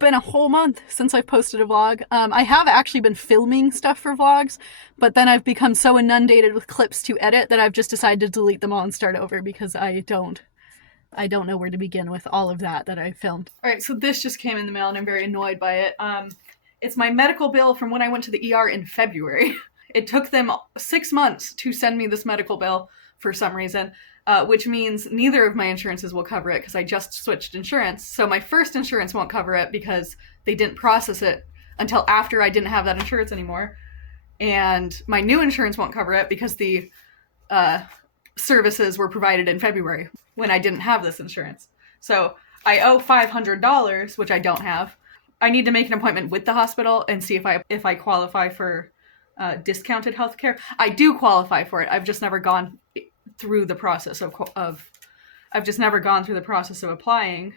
been a whole month since I've posted a vlog. I have actually been filming stuff for vlogs, but then I've become so inundated with clips to edit that I've just decided to delete them all and start over because I don't know where to begin with all of that I filmed. Alright, so this just came in the mail and I'm very annoyed by it. It's my medical bill from when I went to the ER in February. It took them 6 months to send me this medical bill for some reason, which means neither of my insurances will cover it because I just switched insurance. So my first insurance won't cover it because they didn't process it until after I didn't have that insurance anymore. And my new insurance won't cover it because the services were provided in February when I didn't have this insurance. So I owe $500, which I don't have. I need to make an appointment with the hospital and see if I qualify for discounted healthcare. I do qualify for it. I've just never gone through the process of applying.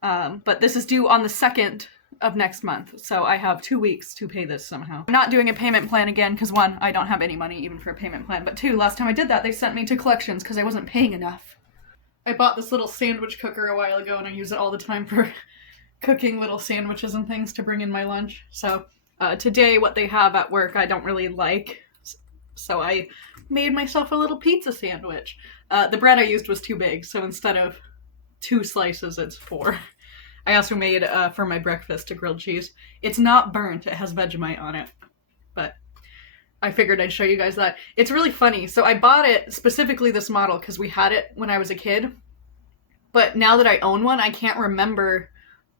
But this is due on the 2nd of next month, so I have 2 weeks to pay this somehow. I'm not doing a payment plan again because 1, I don't have any money even for a payment plan, but 2, last time I did that, they sent me to collections because I wasn't paying enough. I bought this little sandwich cooker a while ago and I use it all the time for cooking little sandwiches and things to bring in my lunch. So today what they have at work I don't really like, so I made myself a little pizza sandwich. The bread I used was too big, so instead of 2 slices, it's 4. I also made, for my breakfast, a grilled cheese. It's not burnt, it has Vegemite on it, but I figured I'd show you guys that. It's really funny. So I bought it, specifically this model, because we had it when I was a kid, but now that I own one, I can't remember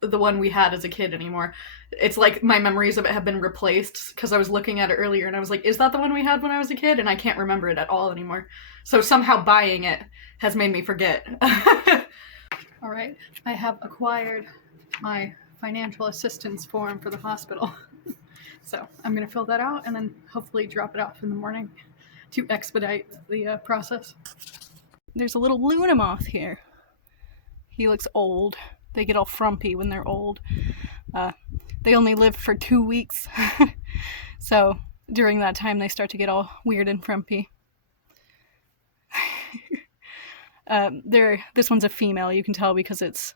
the one we had as a kid anymore. It's like my memories of it have been replaced because I was looking at it earlier and I was like, is that the one we had when I was a kid? And I can't remember it at all anymore. So somehow buying it has made me forget. Alright, I have acquired my financial assistance form for the hospital. So I'm going to fill that out and then hopefully drop it off in the morning to expedite the process. There's a little Luna moth here. He looks old. They get all frumpy when they're old. They only live for 2 weeks. So during that time they start to get all weird and frumpy. This one's a female, you can tell because the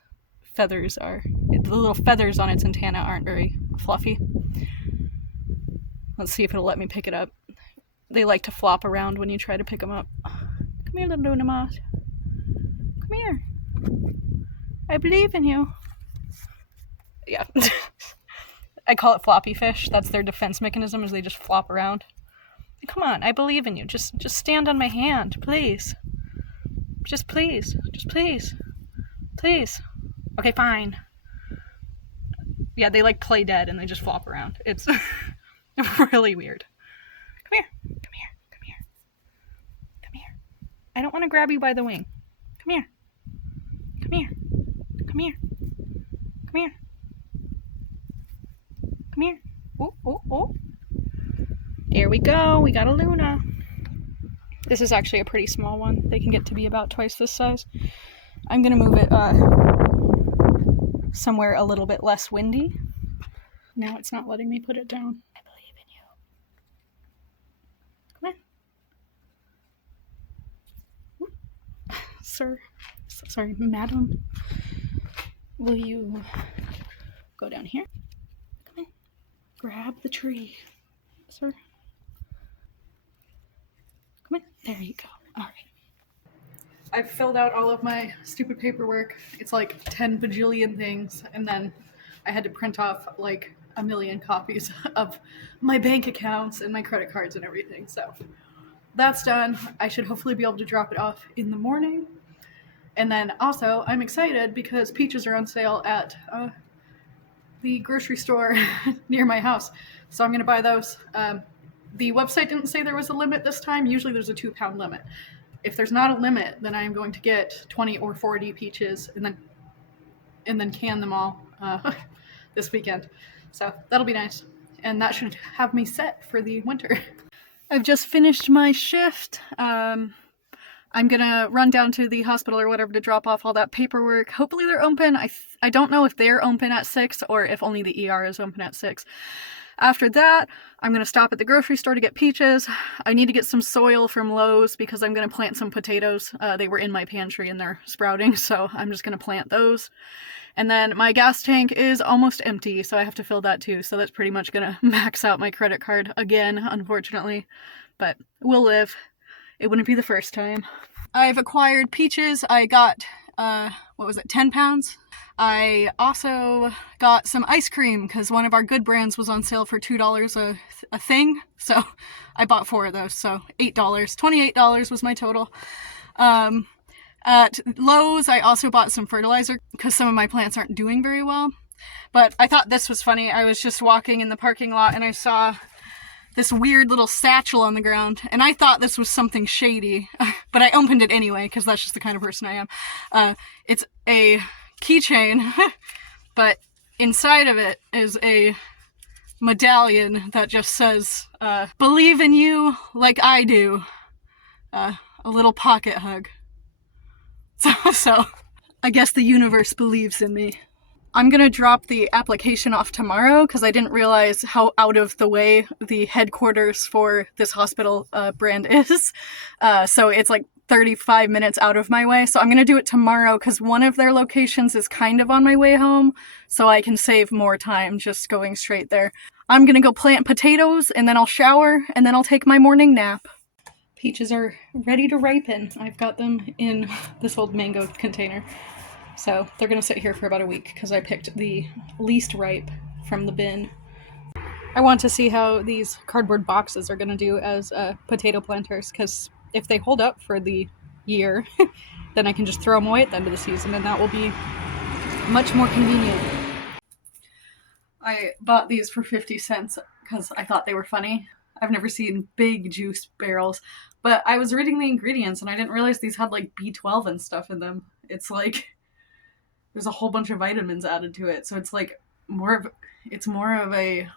little feathers on its antenna aren't very fluffy. Let's see if it'll let me pick it up. They like to flop around when you try to pick them up. Come here, little Luna moth. Come here. I believe in you. Yeah. I call it floppy fish. That's their defense mechanism, is they just flop around. Come on, I believe in you. Just stand on my hand, please. Just please. Just please. Please. Okay, fine. Yeah, they like play dead and they just flop around. It's really weird. Come here. Come here. Come here. Come here. I don't want to grab you by the wing. Come here. Come here. Come here. Come here. Come here. Oh, oh, oh. There we go. We got a Luna. This is actually a pretty small one. They can get to be about twice this size. I'm going to move it somewhere a little bit less windy. Now it's not letting me put it down. I believe in you. Come on. Sir. Sorry, madam. Will you go down here? Come on. Grab the tree, sir. Come on. There you go. All right. I've filled out all of my stupid paperwork. It's like 10 bajillion things, and then I had to print off like a million copies of my bank accounts and my credit cards and everything. So that's done. I should hopefully be able to drop it off in the morning. And then also, I'm excited because peaches are on sale at the grocery store near my house. So I'm going to buy those. The website didn't say there was a limit this time. Usually there's a 2-pound limit. If there's not a limit, then I am going to get 20 or 40 peaches and then can them all this weekend. So that'll be nice. And that should have me set for the winter. I've just finished my shift. I'm gonna run down to the hospital or whatever to drop off all that paperwork. Hopefully they're open. I don't know if they're open at 6 or if only the ER is open at 6. After that, I'm going to stop at the grocery store to get peaches. I need to get some soil from Lowe's because I'm going to plant some potatoes. They were in my pantry and they're sprouting, so I'm just going to plant those. And then my gas tank is almost empty, so I have to fill that too. So that's pretty much going to max out my credit card again, unfortunately. But we'll live. It wouldn't be the first time. I've acquired peaches. I got, 10 pounds? I also got some ice cream because one of our Good brands was on sale for $2 a thing. So I bought 4 of those, so $8. $28 was my total. At Lowe's, I also bought some fertilizer because some of my plants aren't doing very well. But I thought this was funny. I was just walking in the parking lot and I saw this weird little satchel on the ground, and I thought this was something shady, but I opened it anyway because that's just the kind of person I am. It's a keychain, but inside of it is a medallion that just says, believe in you like I do. A little pocket hug. So I guess the universe believes in me. I'm gonna drop the application off tomorrow because I didn't realize how out of the way the headquarters for this hospital brand is. So it's like 35 minutes out of my way. So I'm gonna do it tomorrow because one of their locations is kind of on my way home, so I can save more time just going straight there. I'm gonna go plant potatoes and then I'll shower and then I'll take my morning nap. Peaches are ready to ripen. I've got them in this old mango container. So they're gonna sit here for about a week because I picked the least ripe from the bin. I want to see how these cardboard boxes are gonna do as potato planters, because if they hold up for the year, then I can just throw them away at the end of the season and that will be much more convenient. I bought these for 50 cents because I thought they were funny. I've never seen big juice barrels, but I was reading the ingredients and I didn't realize these had like B12 and stuff in them. It's like there's a whole bunch of vitamins added to it, so it's like more of a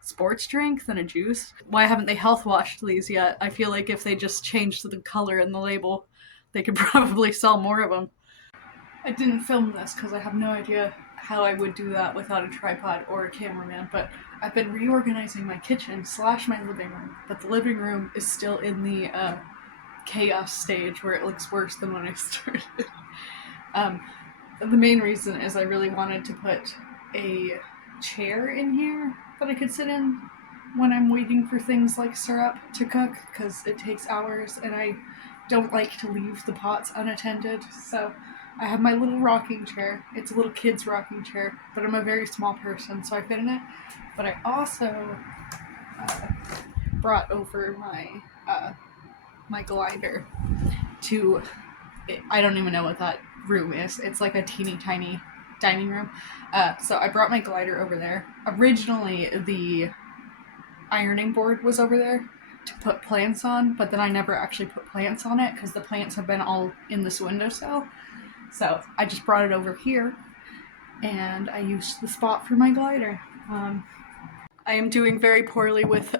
sports drink than a juice. Why haven't they health washed these yet? I feel like if they just changed the color in the label, they could probably sell more of them. I didn't film this because I have no idea how I would do that without a tripod or a cameraman, but I've been reorganizing my kitchen / my living room, but the living room is still in the chaos stage where it looks worse than when I started. The main reason is I really wanted to put a chair in here that I could sit in when I'm waiting for things like syrup to cook, because it takes hours and I don't like to leave the pots unattended. So I have my little rocking chair. It's a little kid's rocking chair, but I'm a very small person, so I fit in it. But I also brought over my glider to, I don't even know what that room is. It's like a teeny tiny dining room. So I brought my glider over there. Originally, the ironing board was over there to put plants on, but then I never actually put plants on it because the plants have been all in this windowsill. So I just brought it over here and I used the spot for my glider. I am doing very poorly with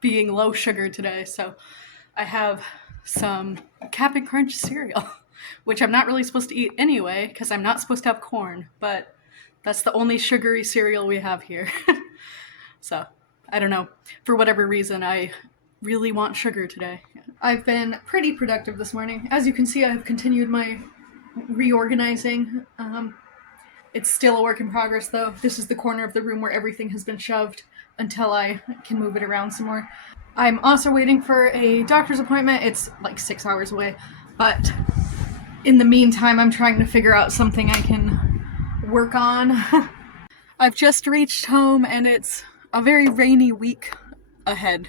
being low sugar today, so I have some Cap'n Crunch cereal, which I'm not really supposed to eat anyway because I'm not supposed to have corn, but that's the only sugary cereal we have here. So, I don't know. For whatever reason, I really want sugar today. I've been pretty productive this morning. As you can see, I've continued my reorganizing. It's still a work in progress, though. This is the corner of the room where everything has been shoved until I can move it around some more. I'm also waiting for a doctor's appointment. It's like 6 hours away, but in the meantime, I'm trying to figure out something I can work on. I've just reached home and it's a very rainy week ahead.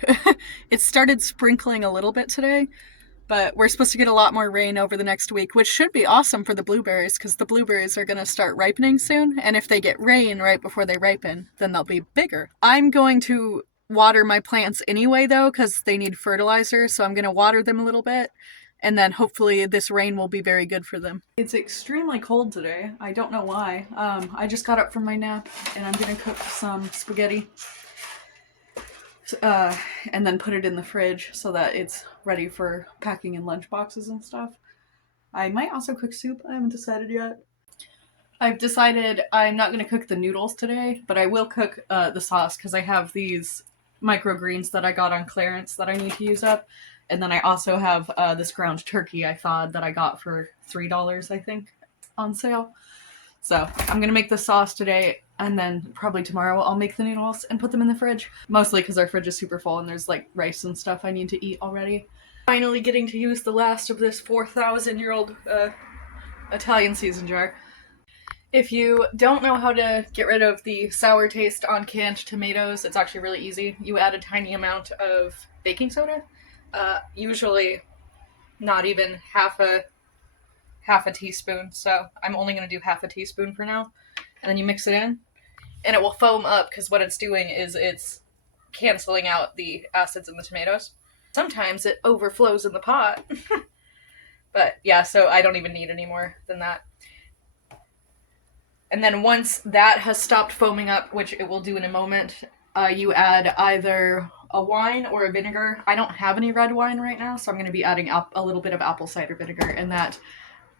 It started sprinkling a little bit today, but we're supposed to get a lot more rain over the next week, which should be awesome for the blueberries because the blueberries are going to start ripening soon, and if they get rain right before they ripen, then they'll be bigger. I'm going to water my plants anyway, though, because they need fertilizer, so I'm going to water them a little bit, and then hopefully this rain will be very good for them. It's extremely cold today. I don't know why. I just got up from my nap, and I'm going to cook some spaghetti. And then put it in the fridge so that it's ready for packing in lunch boxes and stuff. I might also cook soup. I haven't decided yet. I've decided I'm not going to cook the noodles today, but I will cook the sauce because I have these microgreens that I got on clearance that I need to use up. And then I also have this ground turkey I thawed that I got for $3, I think, on sale. So I'm going to make the sauce today, and then probably tomorrow I'll make the noodles and put them in the fridge. Mostly because our fridge is super full and there's like rice and stuff I need to eat already. Finally getting to use the last of this 4,000-year-old Italian season jar. If you don't know how to get rid of the sour taste on canned tomatoes, it's actually really easy. You add a tiny amount of baking soda, usually not even half a teaspoon, so I'm only going to do half a teaspoon for now. And then you mix it in, and it will foam up because what it's doing is it's canceling out the acids in the tomatoes. Sometimes it overflows in the pot. But yeah, so I don't even need any more than that. And then once that has stopped foaming up, which it will do in a moment, you add either a wine or a vinegar. I don't have any red wine right now, so I'm going to be adding a little bit of apple cider vinegar, and that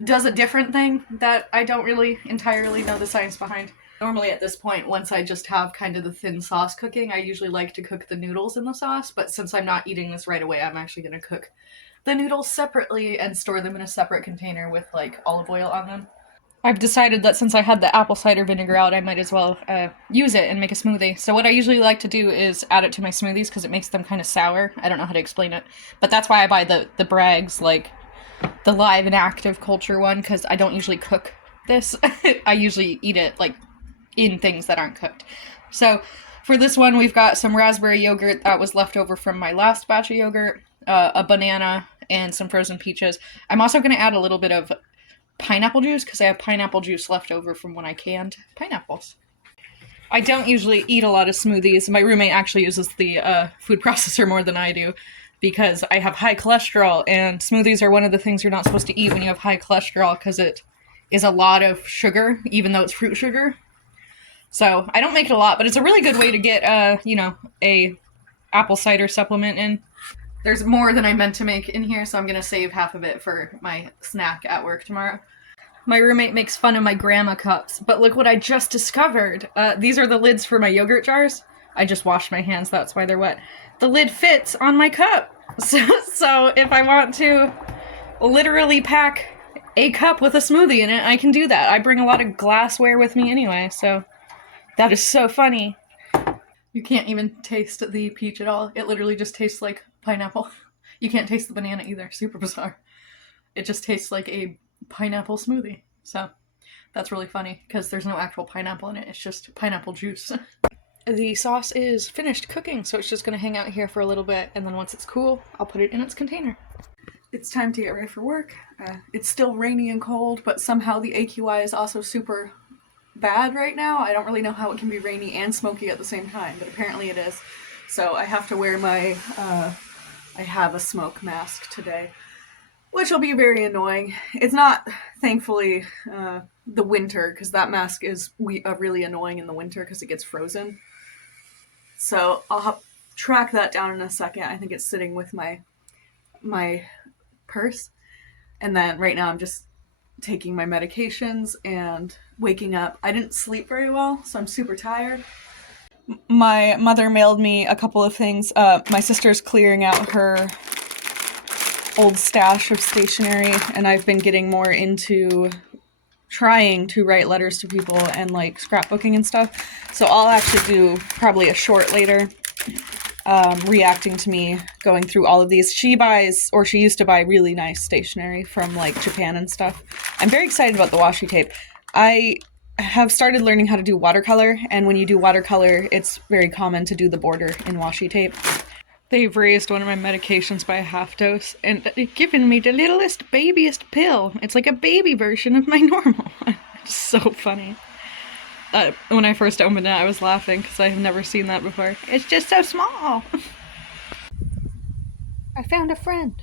does a different thing that I don't really entirely know the science behind. Normally at this point, once I just have kind of the thin sauce cooking, I usually like to cook the noodles in the sauce, but since I'm not eating this right away, I'm actually going to cook the noodles separately and store them in a separate container with like olive oil on them. I've decided that since I had the apple cider vinegar out, I might as well use it and make a smoothie. So what I usually like to do is add it to my smoothies because it makes them kind of sour. I don't know how to explain it, but that's why I buy the Bragg's, like the live and active culture one, because I don't usually cook this. I usually eat it like in things that aren't cooked. So for this one, we've got some raspberry yogurt that was left over from my last batch of yogurt, a banana, and some frozen peaches. I'm also going to add a little bit of pineapple juice because I have pineapple juice left over from when I canned pineapples. I don't usually eat a lot of smoothies. My roommate actually uses the food processor more than I do because I have high cholesterol, and smoothies are one of the things you're not supposed to eat when you have high cholesterol because it is a lot of sugar, even though it's fruit sugar. So I don't make it a lot, but it's a really good way to get, a apple cider supplement in. There's more than I meant to make in here, so I'm going to save half of it for my snack at work tomorrow. My roommate makes fun of my grandma cups, but look what I just discovered. These are the lids for my yogurt jars. I just washed my hands, that's why they're wet. The lid fits on my cup. So if I want to literally pack a cup with a smoothie in it, I can do that. I bring a lot of glassware with me anyway, so that is so funny. You can't even taste the peach at all. It literally just tastes like pineapple. You can't taste the banana either. Super bizarre. It just tastes like a pineapple smoothie. So that's really funny because there's no actual pineapple in it. It's just pineapple juice. The sauce is finished cooking, so it's just going to hang out here for a little bit, and then once it's cool, I'll put it in its container. It's time to get ready for work. It's still rainy and cold, but somehow the AQI is also super bad right now. I don't really know how it can be rainy and smoky at the same time, but apparently it is. So I have to wear my, I have a smoke mask today, which will be very annoying. It's not, thankfully, the winter, because that mask is really annoying in the winter because it gets frozen. So I'll track that down in a second. I think it's sitting with my purse. And then right now I'm just taking my medications and waking up. I didn't sleep very well, so I'm super tired. My mother mailed me a couple of things. My sister's clearing out her old stash of stationery, and I've been getting more into trying to write letters to people and like scrapbooking and stuff. So I'll actually do probably a short later reacting to me going through all of these. She used to buy really nice stationery from like Japan and stuff. I'm very excited about the washi tape. I have started learning how to do watercolor, and when you do watercolor, it's very common to do the border in washi tape. They've raised one of my medications by a half dose, and they've given me the littlest, babiest pill. It's like a baby version of my normal. It's so funny. When I first opened it, I was laughing because I have never seen that before. It's just so small. I found a friend.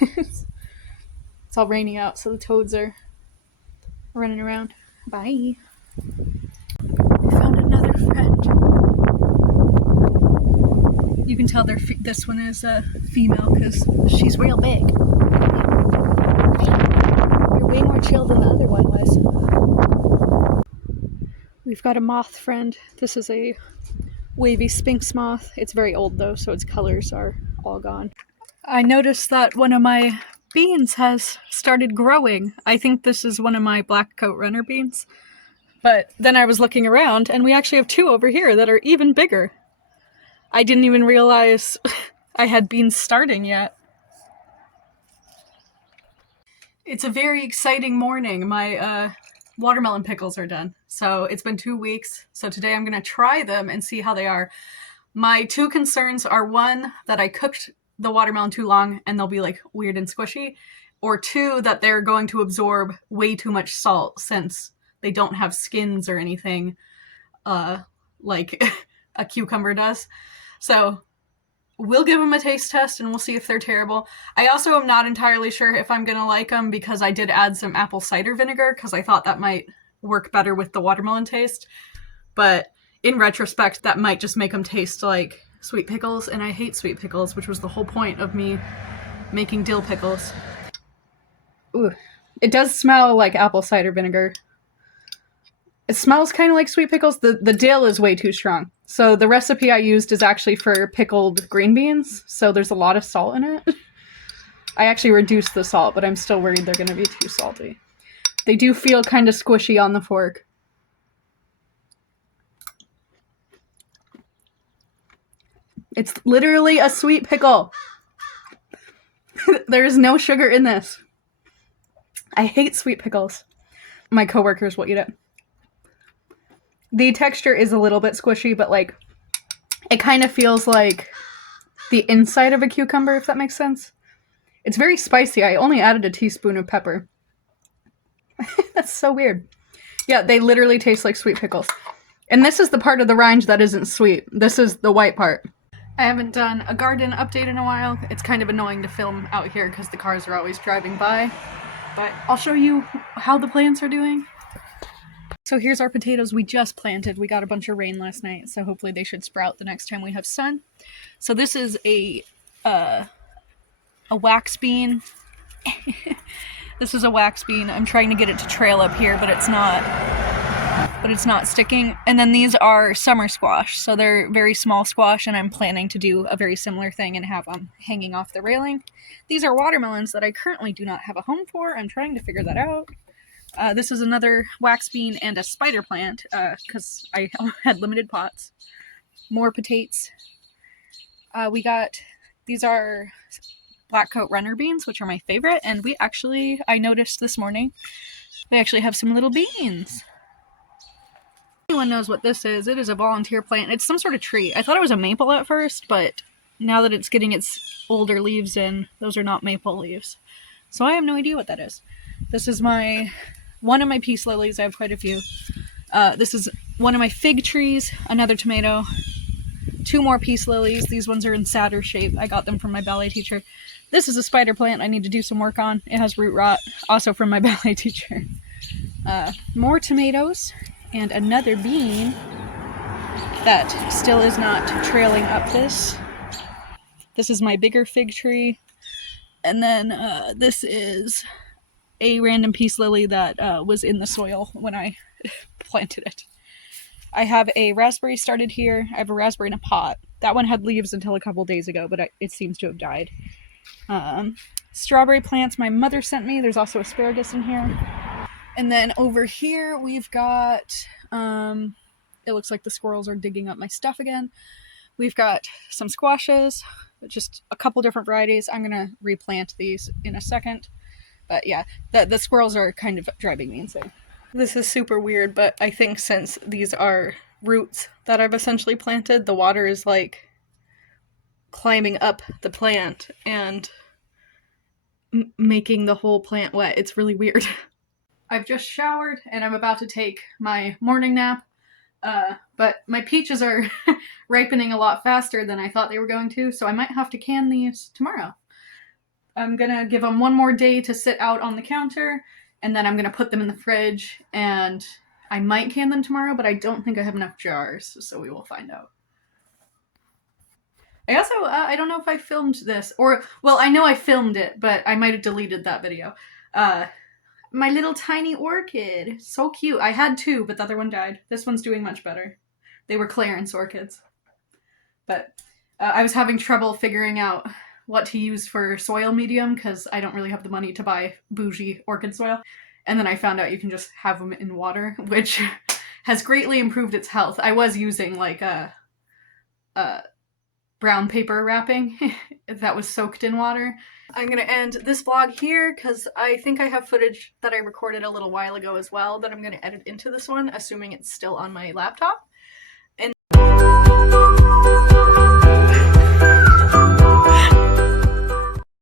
It's all rainy out, so the toads are running around. Bye. I found another friend. You can tell this one is a female because she's real big. You're way more chill than the other one was. We've got a moth friend. This is a wavy sphinx moth. It's very old though, so its colors are all gone. I noticed that one of my beans has started growing. I think this is one of my black coat runner beans. But then I was looking around, and we actually have two over here that are even bigger. I didn't even realize I had beans starting yet. It's a very exciting morning. My watermelon pickles are done. So it's been 2 weeks. So today I'm going to try them and see how they are. My two concerns are, one, that I cooked the watermelon too long and they'll be like weird and squishy, or two, that they're going to absorb way too much salt since they don't have skins or anything like a cucumber does. So we'll give them a taste test and we'll see if they're terrible. I also am not entirely sure if I'm gonna like them because I did add some apple cider vinegar because I thought that might work better with the watermelon taste. But in retrospect, that might just make them taste like sweet pickles, and I hate sweet pickles, which was the whole point of me making dill pickles. Ooh, it does smell like apple cider vinegar. It smells kind of like sweet pickles. The dill is way too strong. So the recipe I used is actually for pickled green beans, so there's a lot of salt in it. I actually reduced the salt, but I'm still worried they're going to be too salty. They do feel kind of squishy on the fork. It's literally a sweet pickle. There is no sugar in this. I hate sweet pickles. My coworkers will eat it. The texture is a little bit squishy, but like it kind of feels like the inside of a cucumber, if that makes sense. It's very spicy. I only added a teaspoon of pepper. That's so weird. Yeah, they literally taste like sweet pickles. And this is the part of the rind that isn't sweet. This is the white part. I haven't done a garden update in a while. It's kind of annoying to film out here because the cars are always driving by. But I'll show you how the plants are doing. So here's our potatoes we just planted. We got a bunch of rain last night, so hopefully they should sprout the next time we have sun. So this is a wax bean. This is a wax bean. I'm trying to get it to trail up here, but it's not sticking. And then these are summer squash. So they're very small squash, and I'm planning to do a very similar thing and have them hanging off the railing. These are watermelons that I currently do not have a home for. I'm trying to figure that out. This is another wax bean and a spider plant, because I had limited pots. More potatoes. These are black coat runner beans, which are my favorite, and I noticed this morning, we actually have some little beans. Anyone knows what this is, it is a volunteer plant. It's some sort of tree. I thought it was a maple at first, but now that it's getting its older leaves in, those are not maple leaves. So I have no idea what that is. This is one of my peace lilies. I have quite a few. This is one of my fig trees, another tomato, 2 more peace lilies. These ones are in sadder shape. I got them from my ballet teacher. This is a spider plant I need to do some work on. It has root rot, also from my ballet teacher. More tomatoes, and another bean that still is not trailing up this. This is my bigger fig tree. And then this is a random peace lily that was in the soil when I planted it. I have a raspberry started here. I have a raspberry in a pot. That one had leaves until a couple days ago, but it seems to have died. Strawberry plants my mother sent me. There's also asparagus in here. And then over here we've got, it looks like the squirrels are digging up my stuff again. We've got some squashes, just a couple different varieties. I'm going to replant these in a second. But yeah, the squirrels are kind of driving me insane. This is super weird, but I think since these are roots that I've essentially planted, the water is like climbing up the plant and making the whole plant wet. It's really weird. I've just showered and I'm about to take my morning nap. But my peaches are ripening a lot faster than I thought they were going to, so I might have to can these tomorrow. I'm gonna give them one more day to sit out on the counter, and then I'm gonna put them in the fridge, and I might can them tomorrow, but I don't think I have enough jars, so we will find out. I also, I don't know if I filmed this, or, well, I know I filmed it, but I might have deleted that video. my little tiny orchid. So cute. I had two, but the other one died. This one's doing much better. They were Clarence orchids. But I was having trouble figuring out what to use for soil medium because I don't really have the money to buy bougie orchid soil. And then I found out you can just have them in water, which has greatly improved its health. I was using like a brown paper wrapping that was soaked in water. I'm gonna end this vlog here because I think I have footage that I recorded a little while ago as well that I'm gonna edit into this one, assuming it's still on my laptop.